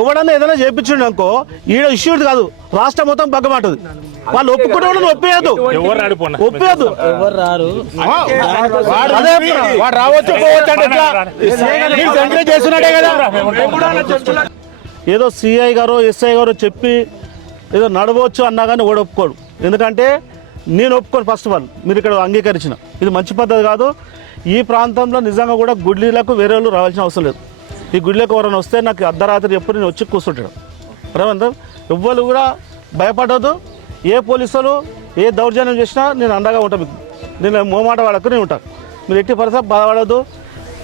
ఎవడన్నా ఏదైనా చేయించండి అనుకో ఈడ ఇష్యూ కాదు, రాష్ట్రం మొత్తం బగ్గమాటది. వాళ్ళు ఒప్పుకునే వాళ్ళని ఒప్పేయద్దు, ఒప్పేయద్దు. ఎవరు రారు, ఏదో సిఐ గారు ఎస్ఐ గారు చెప్పి ఏదో నడవచ్చు అన్నా కానీ ఓడి ఒప్పుకోడు. ఎందుకంటే నేను ఒప్పుకోను. ఫస్ట్ ఆఫ్ ఆల్ మీరు ఇక్కడ అంగీకరించిన ఇది మంచి పద్ధతి కాదు. ఈ ప్రాంతంలో నిజంగా కూడా గుడ్లీలకు వేరే వాళ్ళు రావాల్సిన అవసరం లేదు. ఈ గుడ్లకు ఎవరైనా వస్తే నాకు అర్ధరాత్రి ఎప్పుడు నేను వచ్చి కూర్చుంటాడు. ప్రబంధం ఎవ్వరు కూడా భయపడదు. ఏ పోలీసులు ఏ దౌర్జన్యం చేసినా నేను అండగా ఉంటాను. మీకు నేను మోమాట వాడకు నేను ఉంటాను. మీరు ఎట్టి పరిస్థితి బాధపడద్దు.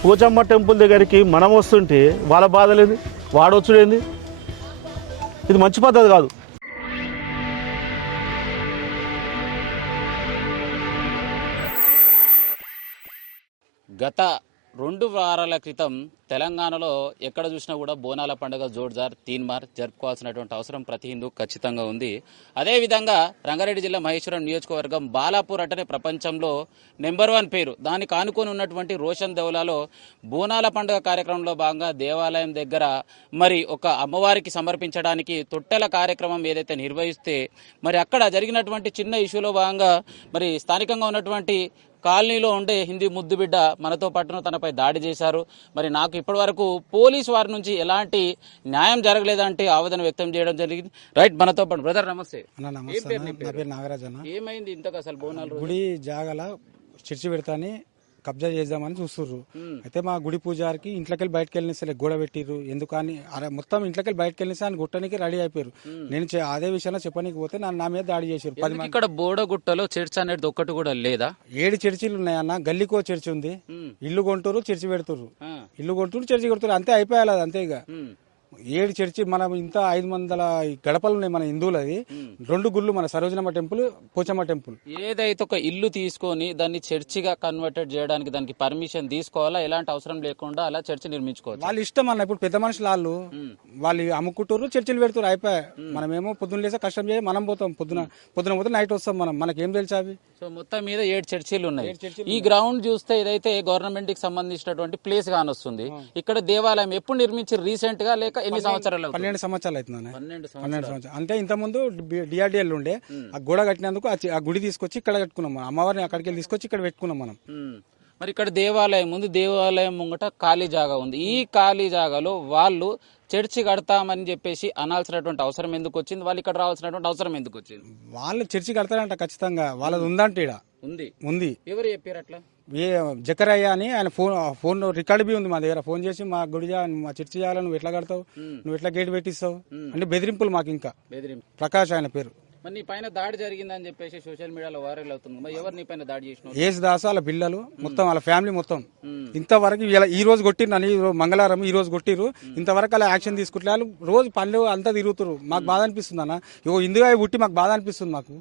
పోచమ్మ టెంపుల్ దగ్గరికి మనం వస్తుంటే వాళ్ళ బాధలేంది, వాడవచ్చుడేంది, ఇది మంచి పద్ధతి కాదు. గత 2 వారాల క్రితం తెలంగాణలో ఎక్కడ చూసినా కూడా బోనాల పండుగ జోర్దార్ తీన్మార్ జరుపుకోవాల్సినటువంటి అవసరం ప్రతి హిందూ ఖచ్చితంగా ఉంది. అదేవిధంగా రంగారెడ్డి జిల్లా మహేశ్వరం నియోజకవర్గం బాలాపూర్ అంటే ప్రపంచంలో నెంబర్ 1 పేరు. దానికి ఆనుకొని ఉన్నటువంటి రోషన్ దేవలాలో బోనాల పండుగ కార్యక్రమంలో భాగంగా దేవాలయం దగ్గర మరి ఒక అమ్మవారికి సమర్పించడానికి తొట్టెల కార్యక్రమం ఏదైతే నిర్వహిస్తే మరి అక్కడ జరిగినటువంటి చిన్న ఇష్యూలో భాగంగా మరి స్థానికంగా ఉన్నటువంటి కాలనీలో ఉండే హిందీ ముద్దు బిడ్డ మనతో పాటును తనపై దాడి చేశారు. మరి నాకు ఇప్పటి వరకు పోలీసు వారి నుంచి ఎలాంటి న్యాయం జరగలేదంటే ఆవేదన వ్యక్తం చేయడం జరిగింది. రైట్, మనతో పాటు బ్రదర్ నమస్తే. నాగరాజ్ అన్న. ఏమైంది ఇంతకు అసలు బోనాలు? గుడి జాగల చర్చి పెడతాని కబ్జా చేద్దామని చూస్తుర్రు. అయితే మా గుడి పూజారికి ఇంట్లోకెళ్ళి బయటకు వెళ్ళిన గోడ పెట్టిర్రు. ఎందుకని మొత్తం ఇంట్లోకెళ్ళి బయటకు వెళ్ళిన ఆయన గుట్టనికి రెడీ అయిపోయారు. నేను అదే విషయంలో చెప్పడానికి పోతే నా మీద దాడి చేశారు. 10 మంది. ఇక్కడ బోడగుట్టలో చర్చ్ అనేది ఒక్కటి కూడా లేదా? 7 చర్చిలు ఉన్నాయన్న. గల్లీకో చర్చి ఉంది. ఇల్లు కొంటారు, చర్చి పెడుతురు. ఇల్లు కొంటారు, చర్చి కొడుతురు. అంతే అయిపోయాలి. అది అంతే. ఇక 7 చర్చి మనం ఇంత 500 గడపలు ఉన్నాయి మన హిందువులది. 2 గుళ్ళు మన సరోజనమ్మ టెంపుల్, పోచమ్మ టెంపుల్. ఏదైతే ఒక ఇల్లు తీసుకొని దాన్ని చర్చిగా కన్వర్టెడ్ చేయడానికి దానికి పర్మిషన్ తీసుకోవాలా? ఎలాంటి అవసరం లేకుండా అలా చర్చి నిర్మించుకోవచ్చు. వాళ్ళు ఇష్టం అన్న. ఇప్పుడు పెద్ద మనుషులు వాళ్ళు అమ్ముకుంటారు, చర్చిలు పెడుతున్నారు. అయిపోయా. మనమేమో పొద్దున్న లేసా కష్టం చేసి మనం పోతాం. పొద్దున పోతే నైట్ వస్తాం. మనకేం తెలుసు అవి. సో మొత్తం మీద 7 చర్చిలు ఉన్నాయి. ఈ గ్రౌండ్ చూస్తే ఇదైతే గవర్నమెంట్ కి సంబంధించినటువంటి ప్లేస్ కానొస్తుంది. ఇక్కడ దేవాలయం ఎప్పుడు నిర్మించారు? రీసెంట్ గా లేక ఎన్ని సంవత్సరాలు? 12 సంవత్సరాలు అవుతుంది. 12 సంవత్సరాలు. అంటే ఇంత ముందు డిఆర్డిఎల్ ఉండే ఆ గోడ కట్టినందుకు ఆ గుడి తీసుకొచ్చి ఇక్కడ కట్టుకున్నాం. అమ్మవారిని అక్కడికి వెళ్ళి తీసుకొచ్చి ఇక్కడ పెట్టుకున్నాం మనం. మరి ఇక్కడ దేవాలయం ఉంది. దేవాలయం ముంగట ఖాళీ జాగా ఉంది. ఈ ఖాళీ జాగాలో వాళ్ళు చర్చి కడతామని చెప్పేసి అనాల్సినటువంటి అవసరం ఎందుకు వచ్చింది? వాళ్ళు ఇక్కడ రావాల్సినటువంటి అవసరం ఎందుకు వచ్చింది? వాళ్ళు చర్చి కడతారంట ఖచ్చితంగా. వాళ్ళది ఉందంటే ఇక్కడ ఉంది. ఎవరు చెప్పారు అట్లా? జకరయ్య అని ఆయన ఫోన్ రికార్డు బి ఉంది మా దగ్గర. ఫోన్ చేసి మా గుడి మా చర్చి చేయాలని నువ్వు ఎట్లా కడతావు, నువ్వు ఎట్లా గేట్ పెట్టిస్తావు అంటే బెదిరింపులు మాకు. ఇంకా ప్రకాష్ ఆయన పేరు. మరి నీ పైన దాడి జరిగిందని చెప్పేసి సోషల్ మీడియాలో వైరల్ అవుతుంది. మరి ఎవరు నీ పైన దాడి చేసిన? ఏసు దాసు వాళ్ళ పిల్లలు మొత్తం, వాళ్ళ ఫ్యామిలీ మొత్తం. ఇంతవరకు ఈ రోజు కొట్టిరు. మంగళవారం ఈ రోజు కొట్టిరు. ఇంతవరకు అలా యాక్షన్ తీసుకుంటే వాళ్ళు రోజు పనులు అంతా తిరుగుతారు. మాకు బాధ అనిపిస్తుంది అన్న. ఇగో ఇందుగా పుట్టి మాకు బాధ అనిపిస్తుంది మాకు.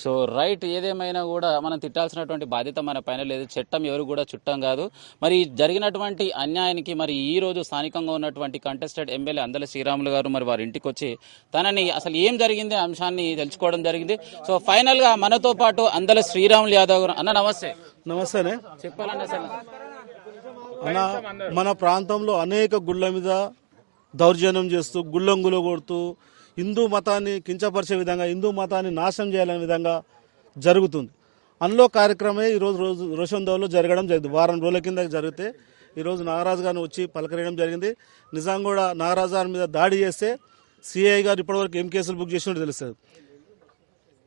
సో రైట్, ఏదేమైనా కూడా మనం తిట్టాల్సినటువంటి బాధ్యత మన పైన లేదు. చట్టం ఎవరు కూడా చుట్టం కాదు. మరి జరిగినటువంటి అన్యాయానికి మరి ఈ రోజు స్థానికంగా ఉన్నటువంటి కంటెస్టెడ్ ఎమ్మెల్యే అందల శ్రీరాములు గారు మరి వారి ఇంటికి వచ్చి తనని అసలు ఏం జరిగింది అంశాన్ని తెలుసుకోవడం జరిగింది. సో ఫైనల్ గా మనతో పాటు అందల శ్రీరాములు యాదవ్ గారు. అన్న నమస్తే. నమస్తేనే. చెప్పాలన్న సార్, మన ప్రాంతంలో అనేక గుళ్ళ మీద దౌర్జన్యం చేస్తూ గుళ్ళంగులు కొడుతూ హిందూ మతాన్ని కించపరిచే విధంగా, హిందూ మతాన్ని నాశనం చేయాలనే విధంగా జరుగుతుంది. అందులో కార్యక్రమే ఈరోజు రోషన్ దేవలో జరగడం జరిగింది. వారం రోజుల కింద జరిగితే ఈరోజు నాగరాజు గారిని వచ్చి పలకరేయడం జరిగింది. నిజంగా కూడా నాగరాజు గారి మీద దాడి చేస్తే సిఐ గారు ఇప్పటివరకు ఏం కేసులు బుక్ చేసినట్టు తెలుస్తుంది.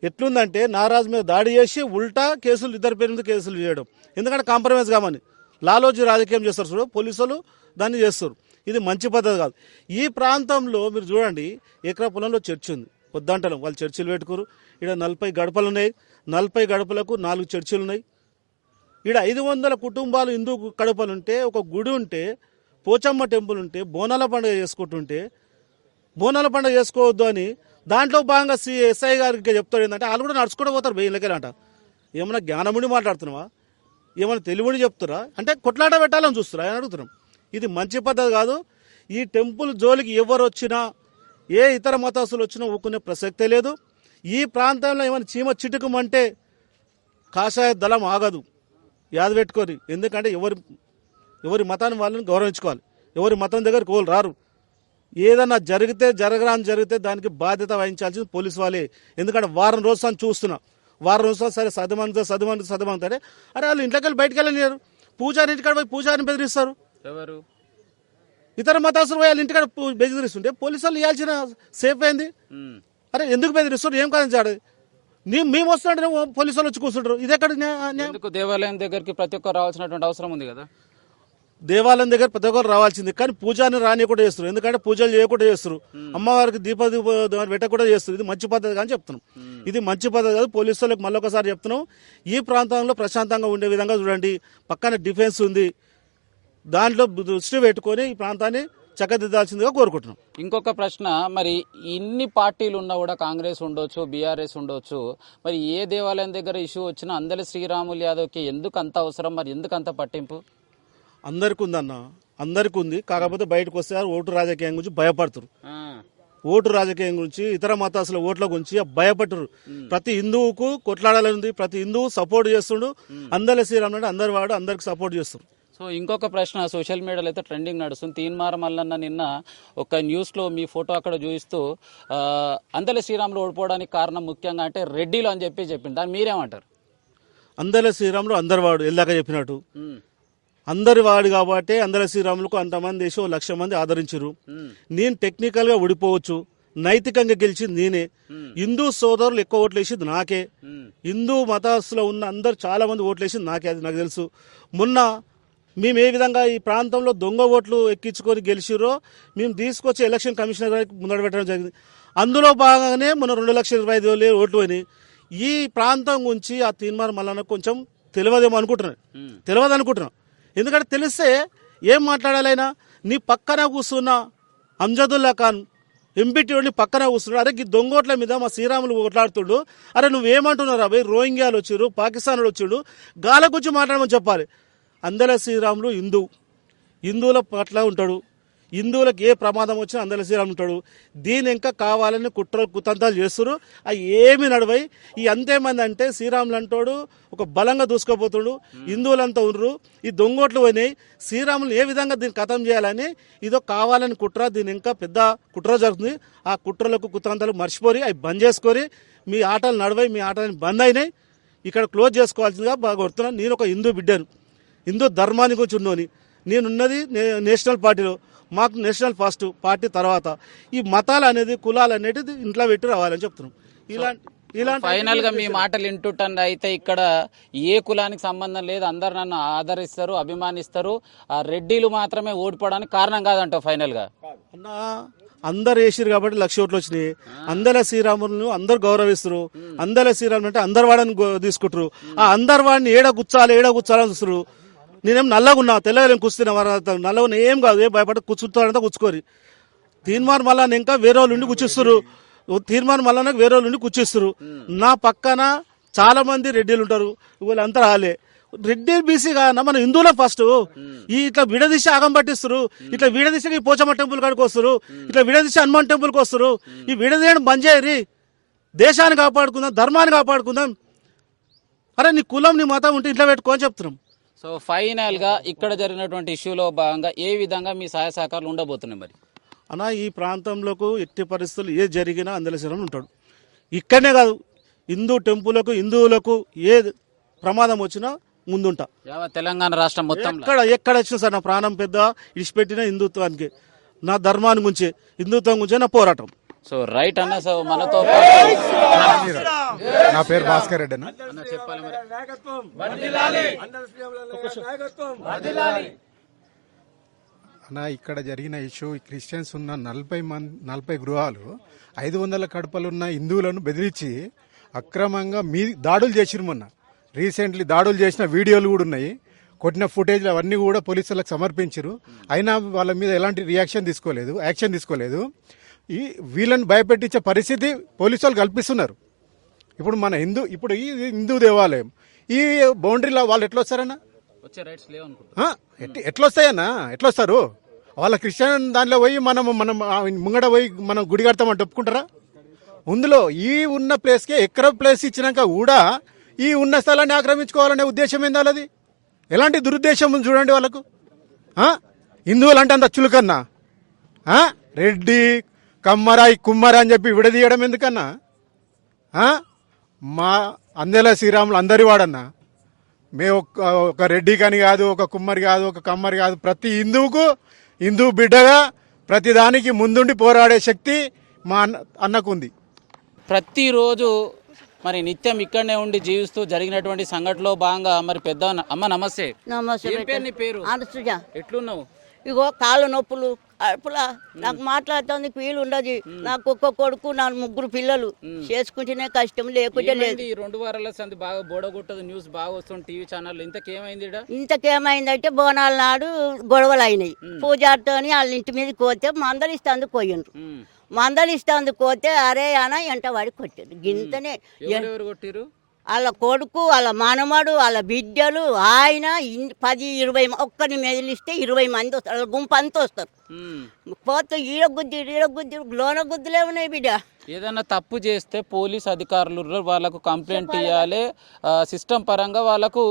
ఎట్లుందంటే నాగరాజు మీద దాడి చేసి ఉల్టా కేసులు ఇద్దరి పేరు మీద కేసులు చేయడం. ఎందుకంటే కాంప్రమైజ్ కామని లాలోజీ రాజకీయం చేస్తారు చూడు, పోలీసులు దాన్ని చేస్తారు. ఇది మంచి పద్ధతి కాదు. ఈ ప్రాంతంలో మీరు చూడండి, ఎకరా పొలంలో చర్చి ఉంది. వద్దంటలేం, వాళ్ళు చర్చిలు పెట్టుకోరు. ఇక్కడ 40 గడపలు ఉన్నాయి. 40 గడపలకు 4 చర్చిలు ఉన్నాయి. ఇక్కడ 500 కుటుంబాలు హిందూ గడపలు ఉంటే, ఒక గుడి ఉంటే, పోచమ్మ టెంపుల్ ఉంటే, బోనాల పండుగ చేసుకుంటుంటే బోనాల పండుగ చేసుకోవద్దు అని దాంట్లో భాగంగా ఎస్ఐ గారికి చెప్తాడు. ఏంటంటే వాళ్ళు కూడా నడుచుకుంటూ పోతారు బెయిన్లకెళ్ళంట. ఏమన్నా జ్ఞానముడి మాట్లాడుతున్నావా, ఏమన్నా తెలివిని చెప్తురా అంటే కొట్లాట పెట్టాలని చూస్తురా అని అడుగుతున్నాం. ఇది మంచి పద్ధతి కాదు. ఈ టెంపుల్ జోలికి ఎవరు వచ్చినా, ఏ ఇతర మతస్థులు వచ్చినా ఊకునే ప్రసక్తే లేదు. ఈ ప్రాంతంలో ఏమైనా చీమ చిటుకమంటే కాషాయ దళం ఆగదు, యాద పెట్టుకొని. ఎందుకంటే ఎవరు ఎవరి మతాన్ని వాళ్ళని గౌరవించుకోవాలి. ఎవరి మతం దగ్గరికి వాళ్ళు రారు. ఏదన్నా జరిగితే దానికి బాధ్యత వహించాల్సింది పోలీసు వాళ్ళే. ఎందుకంటే వారం రోజులు చూస్తున్నా, వారం రోజులు సరే చదవమంటే అరే వాళ్ళు ఇంట్లోకి వెళ్ళి బయటకు వెళ్ళలేరు. పూజారి ఇంటికాడ పోయి పూజారిని బెదిరిస్తారు. ఎవరు ఇతర మతాసులు పోయి వాళ్ళ ఇంటికాడ బెదిరిస్తుంటే పోలీసు వాళ్ళు ఇవ్వాల్సిన సేఫ్ అయింది. అరే ఎందుకు బెదిరిస్తారు, ఏం కాదు మేము వస్తుంటే పోలీసు వాళ్ళు వచ్చి కూర్చుంటారు. ఇది ఎక్కడ ఎందుకు దేవాలయం దగ్గరికి ప్రతి ఒక్కరు రావాల్సినటువంటి అవసరం ఉంది కదా? దేవాలయం దగ్గర ప్రతి ఒక్కరు రావాల్సింది, కానీ పూజాని రానియకుండా చేస్తారు. ఎందుకంటే పూజలు చేయకుండా చేస్తారు, అమ్మవారికి దీప పెట్టకుండా చేస్తారు. ఇది మంచి పద్ధతి కానీ చెప్తున్నాం. ఇది మంచి పద్ధతి కాదు. పోలీసు వాళ్ళకి మళ్ళీ ఒకసారి చెప్తున్నాం, ఈ ప్రాంతంలో ప్రశాంతంగా ఉండే విధంగా చూడండి. పక్కన డిఫెన్స్ ఉంది, దాంట్లో దృష్టి పెట్టుకొని ఈ ప్రాంతాన్ని చక్కదిద్దాల్సిందిగా కోరుకుంటున్నాం. ఇంకొక ప్రశ్న, మరి ఇన్ని పార్టీలు ఉన్నా కూడా కాంగ్రెస్ ఉండొచ్చు, బీఆర్ఎస్ ఉండొచ్చు, మరి ఏ దేవాలయం దగ్గర ఇష్యూ వచ్చినా అందరి శ్రీరాములు యాదవ్కి ఎందుకు అంత అవసరం, మరి ఎందుకు అంత పట్టింపు? అందరికీ ఉందన్న, అందరికీ ఉంది. కాకపోతే బయటకు వస్తే ఓటు రాజకీయం గురించి భయపడతారు. ఓటు రాజకీయం గురించి, ఇతర మతాసుల ఓట్ల గురించి భయపడరు. ప్రతి హిందువుకు కొట్లాడాలని, ప్రతి హిందువు సపోర్ట్ చేస్తుండు. అందరి శ్రీరాముడు అందరి వాడు అందరికి సపోర్ట్ చేస్తారు. సో ఇంకొక ప్రశ్న, సోషల్ మీడియాలో అయితే ట్రెండింగ్ నడుస్తుంది. తీన్మార్ మల్లన్న నిన్న ఒక న్యూస్లో మీ ఫోటో అక్కడ చూపిస్తూ అందరి శ్రీరాములు ఓడిపోవడానికి కారణం ముఖ్యంగా అంటే రెడ్డిలు అని చెప్పింది. దాన్ని మీరేమంటారు? అందరి శ్రీరాములు అందరి వాడు ఎల్లాక చెప్పినట్టు అందరి వాడు కాబట్టి అందరి శ్రీరాములకు అంతమంది వేసి 1,00,000 మంది ఆదరించారు. నేను టెక్నికల్ గా ఓడిపోవచ్చు, నైతికంగా గెలిచింది నేనే. హిందూ సోదరులు ఎక్కువ ఓట్లు వేసింది నాకే. హిందూ మతస్థులో ఉన్న అందరు చాలా మంది ఓట్లు వేసింది నాకే, అది నాకు తెలుసు. మొన్న మేము ఏ విధంగా ఈ ప్రాంతంలో దొంగ ఓట్లు ఎక్కించుకొని గెలిచిరో మేము తీసుకొచ్చి ఎలక్షన్ కమిషనర్ గారికి ముందర పెట్టడం జరిగింది. అందులో భాగంగానే మన 2,25,000 ఓట్లు అని. ఈ ప్రాంతం గురించి ఆ తీన్మార్ మల్లన్న కొంచెం తెలియదు అనుకుంటున్నాను. ఎందుకంటే తెలిస్తే ఏం మాట్లాడాలైనా. నీ పక్కన కూర్చున్న అంజదుల్లా ఖాన్ ఎంపీటీ పక్కన కూర్చున్నాడు. అరే ఈ దొంగోట్ల మీద మా శ్రీరాములు కొట్లాడుతుడు, అరే నువ్వేమంటున్నారా అబ్బాయి, రోహింగ్యాలు వచ్చిండు, పాకిస్తాన్ వచ్చిండు, గాల గురించి మాట్లాడమని చెప్పాలి. అందరి శ్రీరాములు హిందువుల పట్ల ఉంటాడు. హిందువులకు ఏ ప్రమాదం వచ్చినా అందరి శ్రీరాములు ఉంటాడు. దీని ఇంకా కావాలని కుతంత్రాలు చేస్తున్నారు. అవి ఏమి నడవై. ఈ అంతేమంది అంటే శ్రీరాములు అంటాడు ఒక బలంగా దూసుకోపోతుడు. హిందువులంతా ఉండరు. ఈ దొంగోట్లు పోయినాయి. శ్రీరాములు ఏ విధంగా దీన్ని ఖతం చేయాలని ఇదో కావాలని కుట్ర. దీని ఇంకా పెద్ద కుట్ర జరుగుతుంది. ఆ కుట్రలకు కుతంత్రాలు మర్చిపోయి అవి బంద్ చేసుకొని మీ ఆటలు నడవై, మీ ఆటలు బంద్ అయినాయి. ఇక్కడ క్లోజ్ చేసుకోవాల్సిందిగా బాగా కొడుతున్నాను. నేను ఒక హిందూ బిడ్డను, హిందూ ధర్మాన్ని గురించి ఉన్నోని. నేనున్నది నేషనల్ పార్టీలో. మాకు నేషనల్ ఫస్ట్, పార్టీ తర్వాత. ఈ మతాలు అనేది, కులాలు అనేది ఇంట్లో పెట్టి రావాలని చెప్తున్నాం. ఇలాంటి ఫైనల్ గా మీ మాటలు వింటుంటే అయితే ఇక్కడ ఏ కులానికి సంబంధం లేదు, అందరు నన్ను ఆదరిస్తారు, అభిమానిస్తారు, ఆ రెడ్డిలు మాత్రమే ఓడిపోవడానికి కారణం కాదంటావు ఫైనల్ గా? అన్న అందరు వేసిరు కాబట్టి 1,00,000 ఓట్లు వచ్చినాయి. అందరి శ్రీరాములను అందరు గౌరవిస్తారు. అందరి శ్రీరాములు అంటే అందరు వాడని తీసుకుంటారు. ఆ అందరు వాడిని ఏడ కూర్చాలని చూస్తారు. నేనేం నల్లగా ఉన్నా, తెల్లగా కూర్చున్నా, నల్లగా ఏం కాదు, ఏం భయపడి కూర్చుంటారంతా కూర్చుకోరు. తీన్మార్ మల్లన్న ఇంకా వేరే వాళ్ళు ఉండి కూర్చిస్తారు. తీన్మార్ మల్లన్న వేరే వాళ్ళు ఉండి కూర్చిస్తారు. నా పక్కన చాలా మంది రెడ్డిలు ఉంటారు. వీళ్ళంతా రాలే రెడ్డి బీసీ కాదన్నా, మన హిందువుల ఫస్ట్. ఈ ఇట్లా విడదీశ ఆగం పట్టిస్తారు. ఇట్లా విడదీశకి పోచమ్మ టెంపుల్ కాడికి వస్తారు, ఇట్లా విడదీశ హనుమాన్ టెంపుల్కి వస్తారు. ఈ విడదీయడం బంద్ చేయరి. దేశాన్ని కాపాడుకుందాం, ధర్మాన్ని కాపాడుకుందాం. అరే నీ కులం నీ మతం ఉంటే ఇంట్లో పెట్టుకోని చెప్తున్నాం. సో ఫైనల్ గా ఇక్కడ జరిగినటువంటి ఇష్యూలో భాగంగా ఏ విధంగా మీ సహాయ సహకారాలు ఉండబోతున్నాయి? మరి అన్న ఈ ప్రాంతంలోకి ఎట్టి పరిస్థితులు ఏ జరిగినా అందరి శ్రీరాములు ఉంటాడు. ఇక్కడనే కాదు, హిందూ టెంపుల్కు, హిందువులకు ఏ ప్రమాదం వచ్చినా ముందుంటా. తెలంగాణ రాష్ట్రం మొత్తం ఎక్కడ వచ్చినా సార్ నా ప్రాణం పెద్ద ఇడిచిపెట్టిన హిందుత్వానికి, నా ధర్మాన్ని గురించి, హిందుత్వం గురించి నా పోరాటం. సో రైట్ అన్న. సో మనతో నా పేరు భాస్కర్ రెడ్డి అన్న. చెప్పాలి అన్న, ఇక్కడ జరిగిన ఇష్యూ క్రిస్టియన్స్ ఉన్న 40 గృహాలు 500 కడపలున్న హిందువులను బెదిరించి అక్రమంగా దాడులు చేసిరు. మొన్న రీసెంట్లీ దాడులు చేసిన వీడియోలు కూడా ఉన్నాయి. కొట్టిన ఫుటేజ్లు అవన్నీ కూడా పోలీసులకు సమర్పించారు. అయినా వాళ్ళ మీద ఎలాంటి యాక్షన్ తీసుకోలేదు. ఈ వీళ్ళని భయపెట్టించే పరిస్థితి పోలీసు వాళ్ళు కల్పిస్తున్నారు. ఇప్పుడు మన ఈ హిందూ దేవాలయం ఈ బౌండరీలో వాళ్ళు ఎట్లా వస్తారన్నా? ఎట్లా వస్తారు? వాళ్ళ క్రిస్టియన్ దాంట్లో పోయి మనం ముంగడ పోయి మనం గుడి కడతామని ఒప్పుకుంటారా? అందులో ఈ ఉన్న ప్లేస్కి ఎకరం ప్లేస్ ఇచ్చినాక కూడా ఈ ఉన్న స్థలాన్ని ఆక్రమించుకోవాలనే ఉద్దేశం ఏంది వాళ్ళది? ఎలాంటి దురుద్దేశం ఉంది చూడండి వాళ్ళకు. హిందువులు అంటే అంత చులకన్నా? రెడ్డి కమ్మర కుమ్మర అని చెప్పి విడదీయడం ఎందుకన్నా? మా అందెల శ్రీరాములు అందరి వాడన్నా. మేము ఒక రెడ్డి కాని కాదు, ఒక కుమ్మరి కాదు, ఒక కమ్మరి కాదు. ప్రతి హిందువుకు హిందూ బిడ్డగా ప్రతిదానికి ముందుండి పోరాడే శక్తి మా అన్నకుంది. ప్రతిరోజు మరి నిత్యం ఇక్కడనే ఉండి జీవిస్తూ జరిగినటువంటి సంఘటనలో భాగంగా మరి పెద్ద అమ్మ నమస్తే. నమస్తే ఏం పేరు నీ పేరు? అనుసుజ. ఎట్లున్నావు? ఇగో కాళ్ళు నొప్పులు కడుపులా నాకు మాట్లాడుతుంది వీలు ఉండదు. నాకు ఒక్క కొడుకు నా 3 పిల్లలు చేసుకుంటేనే కష్టం, లేకుంటే లేదు. ఏమైంది? ఈ 2 వారాల సంది బాగా బోడగొట్టదు, న్యూస్ బాగా వస్తుంది టీవీ ఛానల్. ఇంతకేమైంది? ఇంతకేమైందంటే బోనాల నాడు గొడవలు అయినాయి. పూజారితోని వాళ్ళ ఇంటి మీదకి పోతే మందలిస్తాందుకు పోయిండ్రు. మందలిస్తాందుకు పోతే అరే అన ఎంట వాడి కొట్టారు. గింతనే ఎవరెవరు కొట్టిరు? వాళ్ళ కొడుకు, వాళ్ళ మనమడు, వాళ్ళ బిడ్డలు, ఆయన 10-20 ఒక్కరిని మెదిలిస్తే 20 మంది వస్తారు. వాళ్ళ గుంపు అంతా వస్తారు. పోతే ఈడ గుద్ది లోన గుద్దులే ఉన్నాయి బిడ్డ. ఏదైనా తప్పు చేస్తే పోలీస్ అధికారులు వాళ్ళకు కంప్లైంట్ ఇవ్వాలి, సిస్టమ్ పరంగా వాళ్ళకు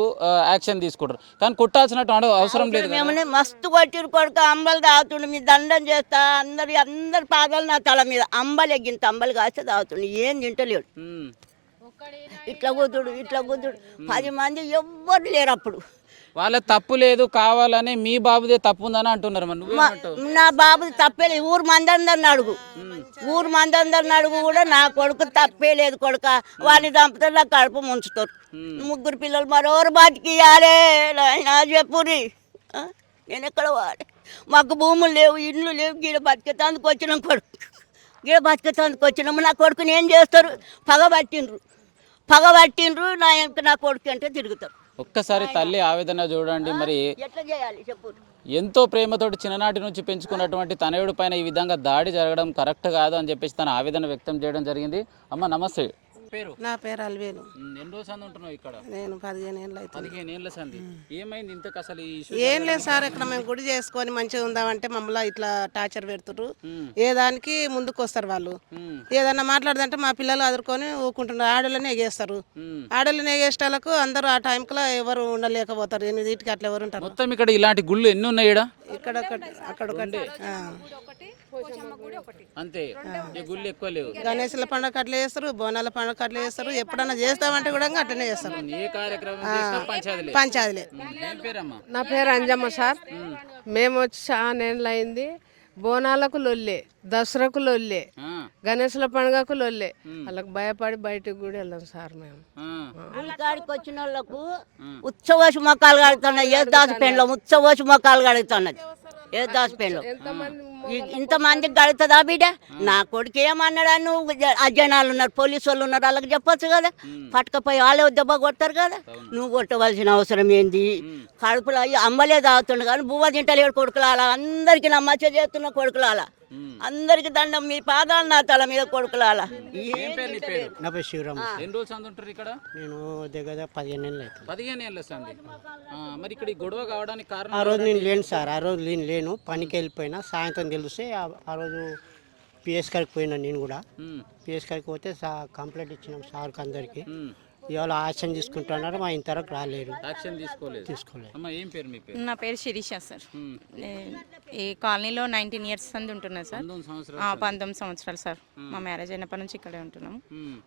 యాక్షన్ తీసుకుంటారు. కానీ కొట్టాల్సినట్టు అవసరం లేదు. మేమనే మస్తు కొట్టిరు కొడుకు. అంబలు తాగుతుండు, మీ దండం చేస్తా అందరి పాదాలు నా తల మీద అంబలు ఎగ్గింత అంబలు కాస్తే తాగుతుండు. ఏం తింటలేడు. ఇట్లా గుద్దుడు 10 మంది ఎవ్వరు లేరు. అప్పుడు వాళ్ళ తప్పు లేదు, కావాలని మీ బాబుదే తప్పు ఉందని అంటున్నారు. నా బాబుది తప్పే లేదు. ఊరు మంది అందరిని అడుగు కూడా నా కొడుకు తప్పే లేదు. కొడుక వాడిని చంపుతారు, నా కడుపు ముంచుతారు. 3 పిల్లలు మరోరు బతికియాలే నా చెప్పురి. నేను ఎక్కడ వాడే మాకు భూములు లేవు, ఇండ్లు లేవు. గీడ బతికేతందుకు వచ్చినాం నా కొడుకుని ఏం చేస్తారు? పగబట్టిండ్రు నా కొడుకు అంటే తిరుగుతారు. ఒక్కసారి తల్లి ఆవేదన చూడండి. మరి ఎట్లా చేయాలి చెప్పు? ఎంతో ప్రేమతోటి చిన్ననాటి నుంచి పెంచుకున్నటువంటి తనయుడి పైన ఈ విధంగా దాడి జరగడం కరెక్ట్ కాదు అని చెప్పేసి తన ఆవేదన వ్యక్తం చేయడం జరిగింది. అమ్మ నమస్తే. పేరు? నా పేరు అల్వేలు. ఎన్ని రోజులు సంది ఉంటున్నావు ఇక్కడ? నేను 15 ఏళ్ళు అవుతుంది. 15 ఏళ్ళ సంది. ఏమైంది ఇంతకు అసలు? ఏం లేదు సార్, ఇక్కడ మేము గుడి చేసుకొని మంచిగా ఉందామంటే మమ్మల్ని ఇట్లా టార్చర్ పెడుతున్నారు. ఏ దానికి ముందుకు వస్తారు వాళ్ళు. ఏదన్నా మాట్లాడదంటే మా పిల్లలు అదురుకొని ఊకుంటున్నారు. ఆడోళ్ళని ఎగేస్తారు. ఆడోళ్ళని ఎగేసేటలకు అందరూ ఆ టైంలో ఎవరు ఉండలేకపోతారు. 8 అట్లా ఎవరు ఉంటారు. మొత్తం ఇక్కడ ఇలాంటి గుళ్ళు ఎన్ని ఉన్నాయి? ఇక్కడ అక్కడ అంతే, గుళ్ళు ఎక్కువ లేవు. గణేశుల పండుగ అట్లా చేస్తారు, బోనాల పండుగ అట్లా చేస్తారు. ఎప్పుడన్నా చేస్తామంటే కూడా అట్లనే చేస్తారు. ఏ కార్యక్రమం పంచాయతీలే. నా పేరు అంజమ్మ సార్. మేము వచ్చి చాలా ఏళ్ళు అయింది. బోనాలకు లొల్లే, దసరాకు లొల్లే, గణేశుల పండుగకు లొల్లే. వాళ్ళకి భయపడి బయటకు కూడా వెళ్ళాం సార్. మేము కాడికి వచ్చిన వాళ్ళకు ఉత్సవాసు మొక్కలు కడుతున్నాయి. ఏ దాచిపెండ్లో ఉత్సవాసు మొక్కలు కడుతున్నది. ఏ దాచిపెండ్లో ఇంతమందికి గడుతుందా బిడ్డ? నా కొడుకు ఏమన్నాడా? నువ్వు అజనాలు ఉన్నారు, పోలీసు వాళ్ళు ఉన్నారు, వాళ్ళకి చెప్పొచ్చు కదా. పట్టుకపోయి వాళ్ళే దెబ్బ కొడతారు కదా. నువ్వు కొట్టవలసిన అవసరం ఏంది? కడుపులో అమ్మలే తాగుతుండు కానీ బువ్వ తింటలేడు కొడుకులాల. అందరికి నమ్మచ్చ చేస్తున్న కొడుకులాల. అందరికి దండం, మీ పాదాలు నా తల మీద కొడుకులాల. నా పేరు శివరామ్. ఎన్ని రోజులు సంది ఉంటారు ఇక్కడ? నేను దగ్గర 15 ఏళ్ళు అవుతుంది. 15 ఏళ్ళ సంది. మరి ఇక్కడ గొడవ కావడానికి కారణం? ఆ రోజు నేను లేను సార్. ఆ రోజు నేను లేను, పనికి వెళ్ళిపోయినా. సాయంత్రం తెలిస్తే ఆ రోజు పిఎస్ కాడికి పోయినా. నేను కూడా పిఎస్ కాడికి పోతే కంప్లైంట్ ఇచ్చినాం సార్కి అందరికి. ఇవాళ యాక్షన్ తీసుకుంటున్నారు. మా ఇంతవరకు రాలేరు. యాక్షన్ తీసుకోలేదు. అమ్మా ఏం పేరు మీ పేరు? నా పేరు శిరీష సార్. ఈ కాలనీలో 19 ఇయర్స్ అంది ఉంటున్నాను సార్. 19 సంవత్సరాలు సార్. మా మ్యారేజ్ అయినప్పటి నుంచి ఇక్కడే ఉంటున్నాము.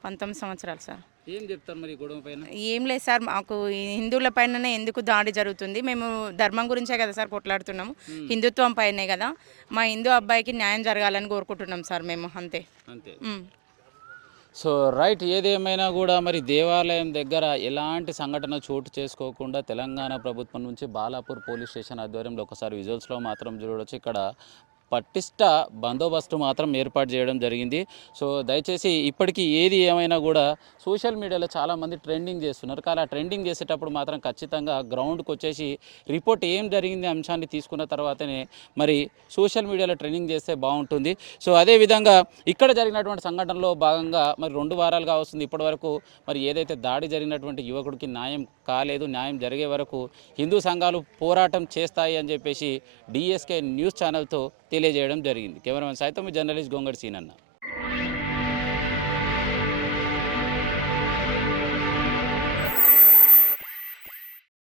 19 సంవత్సరాలు సార్. ఏం చెప్తారు మరి గొడవ పైన? ఏం లేదు సార్, మాకు హిందువుల పైననే ఎందుకు దాడి జరుగుతుంది? మేము ధర్మం గురించే కదా సార్ కొట్లాడుతున్నాము, హిందుత్వం పైనే కదా. మా హిందూ అబ్బాయికి న్యాయం జరగాలని కోరుకుంటున్నాం సార్ మేము. అంతే. సో రైట్, ఏదేమైనా కూడా మరి దేవాలయం దగ్గర ఎలాంటి సంఘటన చోటు చేసుకోకుండా తెలంగాణ ప్రభుత్వం నుంచి బాలాపూర్ పోలీస్ స్టేషన్ ఆధ్వర్యంలో ఒకసారి విజువల్స్లో మాత్రం చూడవచ్చు. ఇక్కడ పటిష్ట బందోబస్తు మాత్రం ఏర్పాటు చేయడం జరిగింది. సో దయచేసి ఇప్పటికీ ఏది ఏమైనా కూడా సోషల్ మీడియాలో చాలామంది ట్రెండింగ్ చేస్తున్నారు. కానీ ఆ ట్రెండింగ్ చేసేటప్పుడు మాత్రం ఖచ్చితంగా గ్రౌండ్కి వచ్చేసి రిపోర్ట్ ఏం జరిగింది అంశాన్ని తీసుకున్న తర్వాతనే మరి సోషల్ మీడియాలో ట్రెండింగ్ చేస్తే బాగుంటుంది. సో అదేవిధంగా ఇక్కడ జరిగినటువంటి సంఘటనలో భాగంగా మరి 2 వారాలుగా వస్తుంది ఇప్పటి వరకు మరి ఏదైతే దాడి జరిగినటువంటి యువకుడికి న్యాయం కాలేదు. న్యాయం జరిగే వరకు హిందూ సంఘాలు పోరాటం చేస్తాయి అని చెప్పేసి డిఎస్కే న్యూస్ ఛానల్తో తెలియజేయడం జరిగింది. కెమెరామెన్ సైతం జర్నలిస్ట్ గొంగడి సీనన్న.